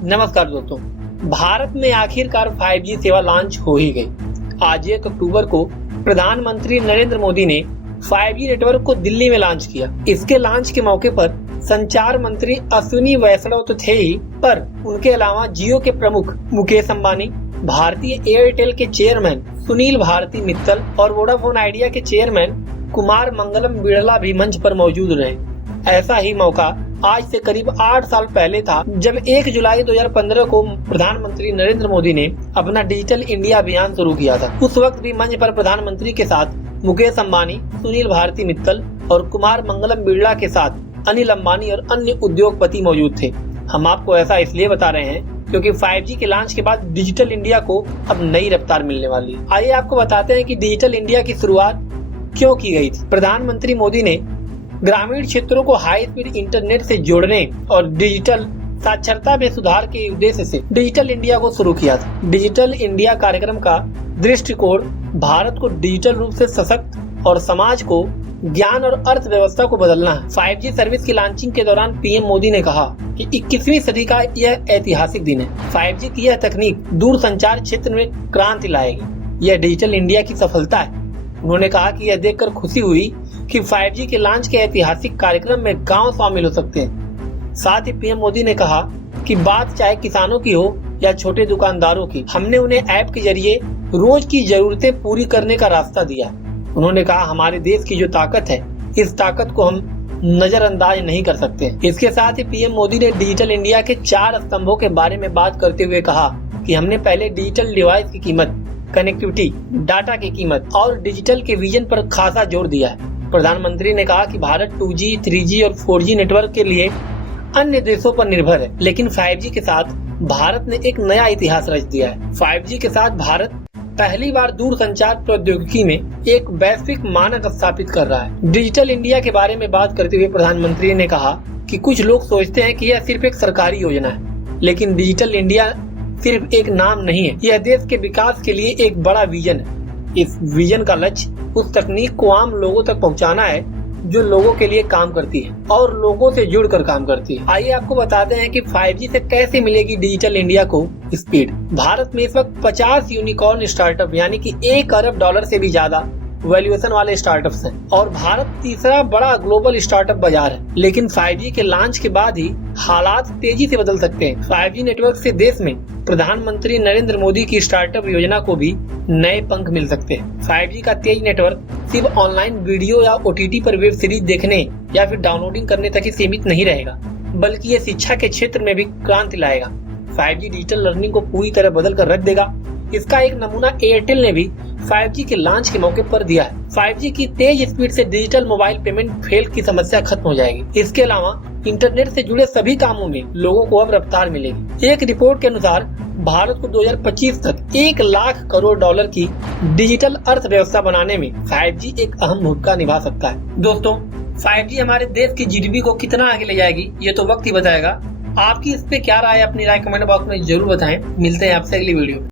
नमस्कार दोस्तों, भारत में आखिरकार 5G सेवा लॉन्च हो ही गई। आज 1 अक्टूबर को प्रधानमंत्री नरेंद्र मोदी ने 5G नेटवर्क को दिल्ली में लॉन्च किया। इसके लॉन्च के मौके पर संचार मंत्री अश्विनी वैष्णव तो थे ही, पर उनके अलावा जियो के प्रमुख मुकेश अंबानी, भारतीय एयरटेल के चेयरमैन सुनील भारती मित्तल और वोडाफोन आइडिया के चेयरमैन कुमार मंगलम बिड़ला भी मंच पर मौजूद रहे। ऐसा ही मौका आज से करीब 8 साल पहले था, जब 1 जुलाई 2015 को प्रधानमंत्री नरेंद्र मोदी ने अपना डिजिटल इंडिया अभियान शुरू किया था। उस वक्त भी मंच पर प्रधानमंत्री के साथ मुकेश अंबानी, सुनील भारती मित्तल और कुमार मंगलम बिड़ला के साथ अनिल अंबानी और अन्य उद्योगपति मौजूद थे। हम आपको ऐसा इसलिए बता रहे हैं क्योंकि 5G के लॉन्च के बाद डिजिटल इंडिया को अब नई रफ्तार मिलने वाली है। आइए आपको बताते हैं कि डिजिटल इंडिया की शुरुआत क्यों की गई थी। प्रधानमंत्री मोदी ने ग्रामीण क्षेत्रों को हाई स्पीड इंटरनेट से जोड़ने और डिजिटल साक्षरता में सुधार के उद्देश्य से डिजिटल इंडिया को शुरू किया था। डिजिटल इंडिया कार्यक्रम का दृष्टिकोण भारत को डिजिटल रूप से सशक्त और समाज को ज्ञान और अर्थव्यवस्था को बदलना है। 5G सर्विस की लॉन्चिंग के दौरान पीएम मोदी ने कहा कि 21वीं सदी का यह ऐतिहासिक दिन है। 5G की यह तकनीक दूर संचार क्षेत्र में क्रांति लाएगी। यह डिजिटल इंडिया की सफलता है। उन्होंने कहा कि यह देखकर खुशी हुई कि 5G के लॉन्च के ऐतिहासिक कार्यक्रम में गांव शामिल हो सकते हैं। साथ ही पीएम मोदी ने कहा कि बात चाहे किसानों की हो या छोटे दुकानदारों की, हमने उन्हें ऐप के जरिए रोज की जरूरतें पूरी करने का रास्ता दिया। उन्होंने कहा हमारे देश की जो ताकत है, इस ताकत को हम नजरअंदाज नहीं कर सकते। इसके साथ ही पीएम मोदी ने डिजिटल इंडिया के 4 स्तंभों के बारे में बात करते हुए कहा कि हमने पहले डिजिटल डिवाइस की कीमत, कनेक्टिविटी, डाटा की कीमत और डिजिटल के विजन पर खासा जोर दिया है। प्रधानमंत्री ने कहा कि भारत 2G, 3G और 4G नेटवर्क के लिए अन्य देशों पर निर्भर है, लेकिन 5G के साथ भारत ने एक नया इतिहास रच दिया है। 5G के साथ भारत पहली बार दूर संचार प्रौद्योगिकी में एक वैश्विक मानक स्थापित कर रहा है। डिजिटल इंडिया के बारे में बात करते हुए प्रधानमंत्री ने कहा कि कुछ लोग सोचते हैं कि यह सिर्फ एक सरकारी योजना है, लेकिन डिजिटल इंडिया सिर्फ एक नाम नहीं है, यह देश के विकास के लिए एक बड़ा विजन है। इस विजन का लक्ष्य उस तकनीक को आम लोगों तक पहुंचाना है जो लोगों के लिए काम करती है और लोगों से जुड़कर काम करती है। आइए आपको बताते हैं कि 5G से कैसे मिलेगी डिजिटल इंडिया को स्पीड। भारत में इस वक्त 50 यूनिकॉर्न स्टार्टअप यानी कि $1 अरब से भी ज्यादा वैल्यूएशन वाले स्टार्टअप्स हैं और भारत तीसरा बड़ा ग्लोबल स्टार्टअप बाजार है। लेकिन 5G के लॉन्च के बाद ही हालात तेजी से बदल सकते हैं। 5G नेटवर्क से देश में प्रधानमंत्री नरेंद्र मोदी की स्टार्टअप योजना को भी नए पंख मिल सकते हैं। 5G का तेज नेटवर्क सिर्फ ऑनलाइन वीडियो या OTT पर वेब सीरीज देखने या फिर डाउनलोडिंग करने तक ही सीमित नहीं रहेगा, बल्कि ये शिक्षा के क्षेत्र में भी क्रांति लाएगा। 5G डिजिटल लर्निंग को पूरी तरह बदल कर रख देगा। इसका एक नमूना एयरटेल ने भी 5G के लॉन्च के मौके पर दिया है। 5G की तेज स्पीड से डिजिटल मोबाइल पेमेंट फेल की समस्या खत्म हो जाएगी। इसके अलावा इंटरनेट से जुड़े सभी कामों में लोगों को अब रफ्तार मिलेगी। एक रिपोर्ट के अनुसार भारत को 2025 तक $1 लाख करोड़ की डिजिटल अर्थव्यवस्था बनाने में 5G एक अहम भूमिका निभा सकता है। दोस्तों, 5G हमारे देश की GDP को कितना आगे ले जाएगी ये तो वक्त ही बताएगा। आपकी इस पे क्या राय है, अपनी राय कमेंट बॉक्स में जरूर बताएं। मिलते हैं आपसे अगली वीडियो में।